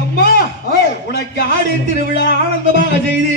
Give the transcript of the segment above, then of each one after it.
அம்மா உனக்கு ஆடி திருவிழா ஆனந்தமாக செய்து.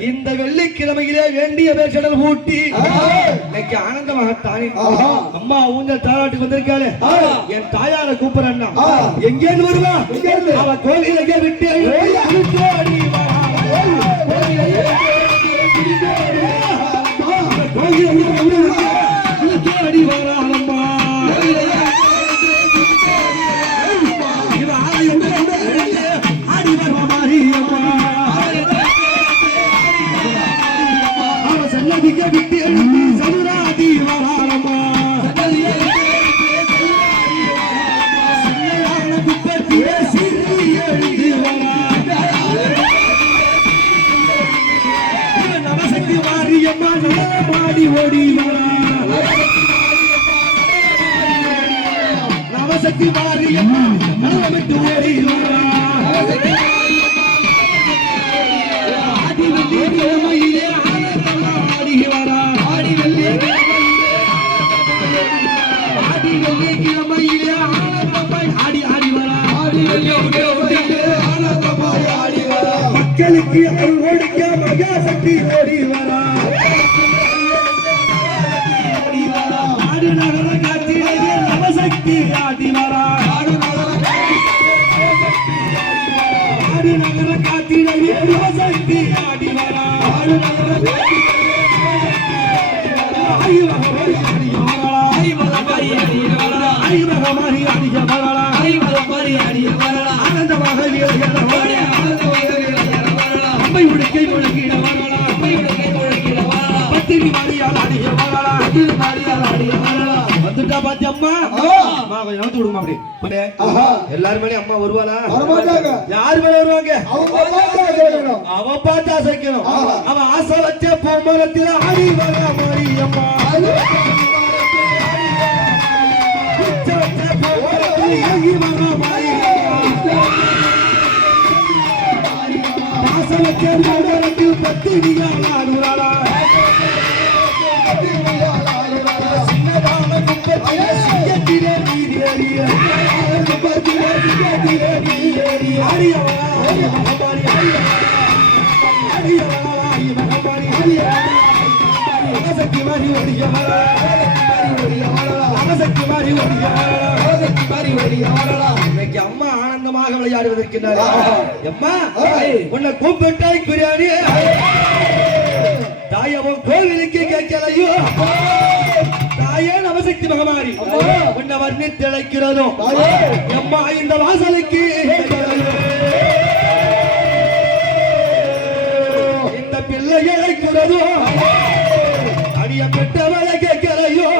இந்த வெள்ளிக்கிழமையிலே வேண்டிய பேசடல் ஊட்டி. இன்னைக்கு ஆனந்தமாகத்தானே. அம்மா ஊஞ்சல் தாராட்டுக்கு வந்திருக்காளே. என் தாயார கூப்பிடுறா. எங்கேருந்து வருவா? அவ விட்டு நவசக்தி மாரியம்மா நடனமிட்டு ஓடி வரா. ஆடி வெள்ளி கிழமையிலே ஆனந்தமா ஆடி வரா. ஆடி வெள்ளி ஆடி வெள்ளி கிழமையிலே ஆனந்தமாய் ஆடி ஆடி வரா. மக்களுக்கு அருள் மகாசக்தி ஓடி வரா ஆடு நகர ஐவகமாரி ஆடிய வரா ஐவகமாரி ஆடிய வரா ஆனந்தமாக வீரர்கள் வரா. பத்திரி மாரியால் வந்துட்டா பாத்தி அம்மா? அம்மா கொஞ்சம் நவுத்து விடுமா அப்படி. எல்லாரும் மேலயும் அம்மா வருவாளா. யார் மேல வருவாங்க. அவ பார்த்து ஆசைக்கணும் ஆஹா. அவ ஆசை வச்ச பொம்மலத்தில ஆடி வர மாரியம்மா. உச்ச வச்ச அம்மா ஆனந்தமாக விளையாடுவதற்கின்றார். அம்மா உன்னை கூப்பிட்டாய் குரியாடி தாயவன் கோவிலுக்கு கேட்கலையோ? தாயே நவசக்தி மகமாரி. உன்னை வர்ணித்து அழைக்கிறதோ அம்மா இந்த வாசலுக்கு. இந்த பிள்ளையை அழைக்கிறதோ அடிய பெற்றவளை கேட்கலையோ.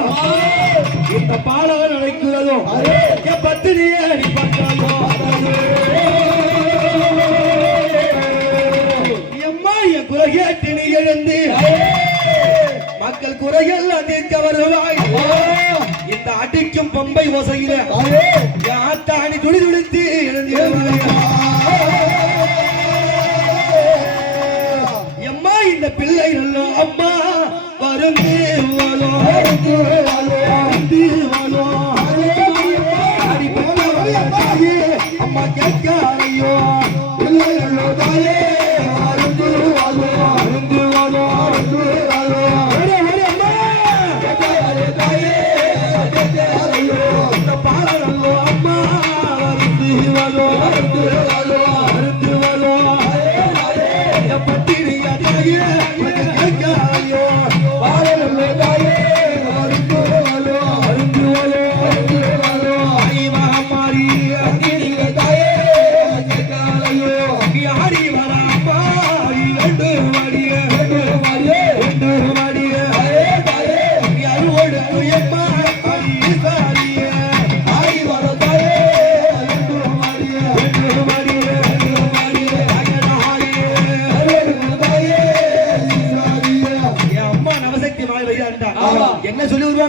இந்த பாலகன் அழைக்கிறதோ பத்தினியே அடி மக்கள் குறையெல்லாம் தீர்க்க வருவாய் இந்த அடிக்கும் பம்பை ஓசையில ஆத்தாணி துடி துடித்து எம்மா இந்த பிள்ளை நல்ல அம்மா வருந்து வலோ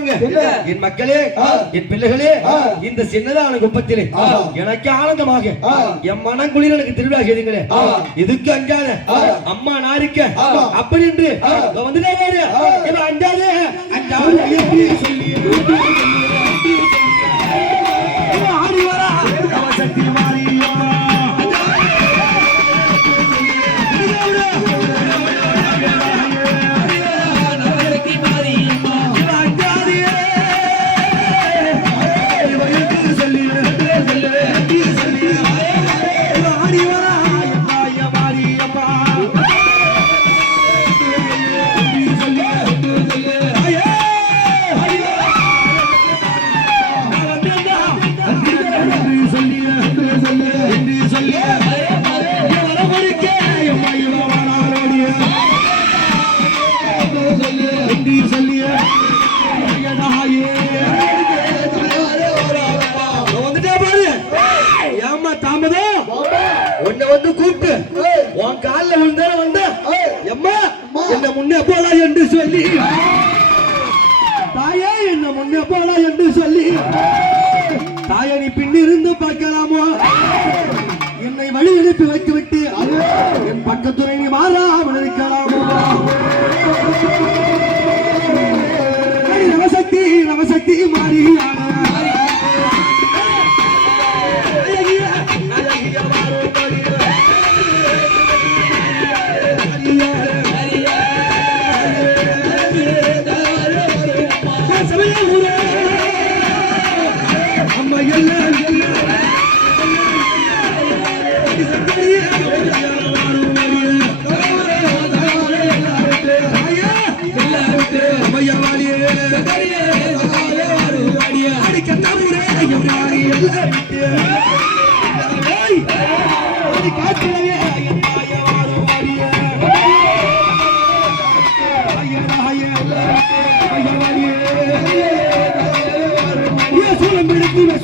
வருவாங்க என் மக்களே என் பிள்ளைகளே இந்த சின்னதான குப்பத்திலே எனக்கு ஆனந்தமாக என் மனம் குளிர எனக்கு திருவிழா செய்துங்களே. இதுக்கு அஞ்சாத அம்மா நாரிக்க அப்படி என்று இவன் அஞ்சாதே. அஞ்சாவது வந்து கூப்பிட்டு உன் காலில் விழுந்தான வந்த. எம்மா என்ன முன்னே போடா என்று சொல்லி. தாயே என்ன முன்னே போடா என்று சொல்லி. தாயை நீ பின்னிருந்து பார்க்கலாமோ? என்னை வழி அனுப்பி வைத்து விட்டு என் பக்கத்துறை நீ மாறாமல் இருக்கலாமோ. அடி நவசக்தி நவசக்தி மாறியான அழகிய, அழகிய மாறுபடிய. சபையே ஊரே. அம்மா எல்லாம் எல்லாம்